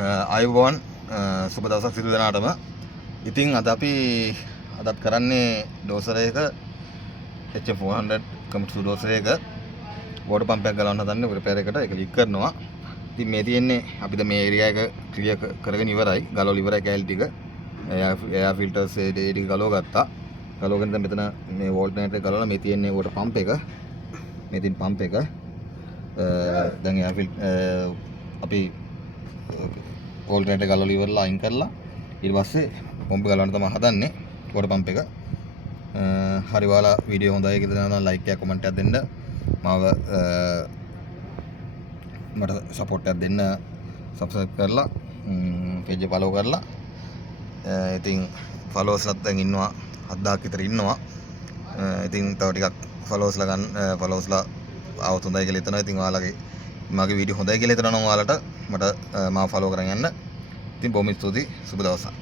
ආයුබෝවන් සුබ දවසක් සිදු දෙනාටම. ඉතින් අද අපි අදත් කරන්නේ ඩෝසර් එක HF400 කම්පියුටර් ඩෝසර් එක වෝටර් පම්පයක් ගලවන්න හදන්නේ රිපෙයාර් එකට. ඒක ලීක් කරනවා. ඉතින් මේ තියෙන්නේ අපි දැන් මේ ඒරියා එක ක්ලියර් කරගෙන ඉවරයි. ගලවලා ඉවරයි කැලි ටික. එයා ෆිල්ටර්ස් ඒ ටික ගලව ගත්තා. ගලවගෙන දැන් මෙතන මේ වෝල්ට්මීටර් එක ගලවලා මේ තියෙන්නේ වෝටර් පම්ප් එක. මේ තියෙන පම්ප් එක. දැන් එයා අපි ඕල්ටර්නේටර් ගලවලා ඉවරලා අයින් කරලා ඊට පස්සේ පොම්ප ගලවන්න තමයි හදන්නේ වෝටර් පම්ප් එක. හරි ඔයාලා වීඩියෝ හොඳයි කියලා දෙනවා නම් ලයික් එකක් කමෙන්ට් එකක් දෙන්න. මාව මට සපෝට් එකක් දෙන්න. සබ්ස්ක්‍රයිබ් කරලා පේජ් එක ෆලෝ කරලා ඉතින් ෆලෝවර්ස්ලාත් දැන් ඉන්නවා 7000ක් විතර ඉන්නවා. ඉතින් තව ටිකක් ෆලෝවර්ස්ලා આવුත් හොඳයි කියලා හිතනවා. ඉතින් ඔයාලගේ මගේ වීඩියෝ හොඳයි කියලා හිතනවා නම් ඔයාලට මට මාව ෆලෝ කරන් යන්න. ඉතින් බොහොම ස්තුතියි. සුබ දවසක්.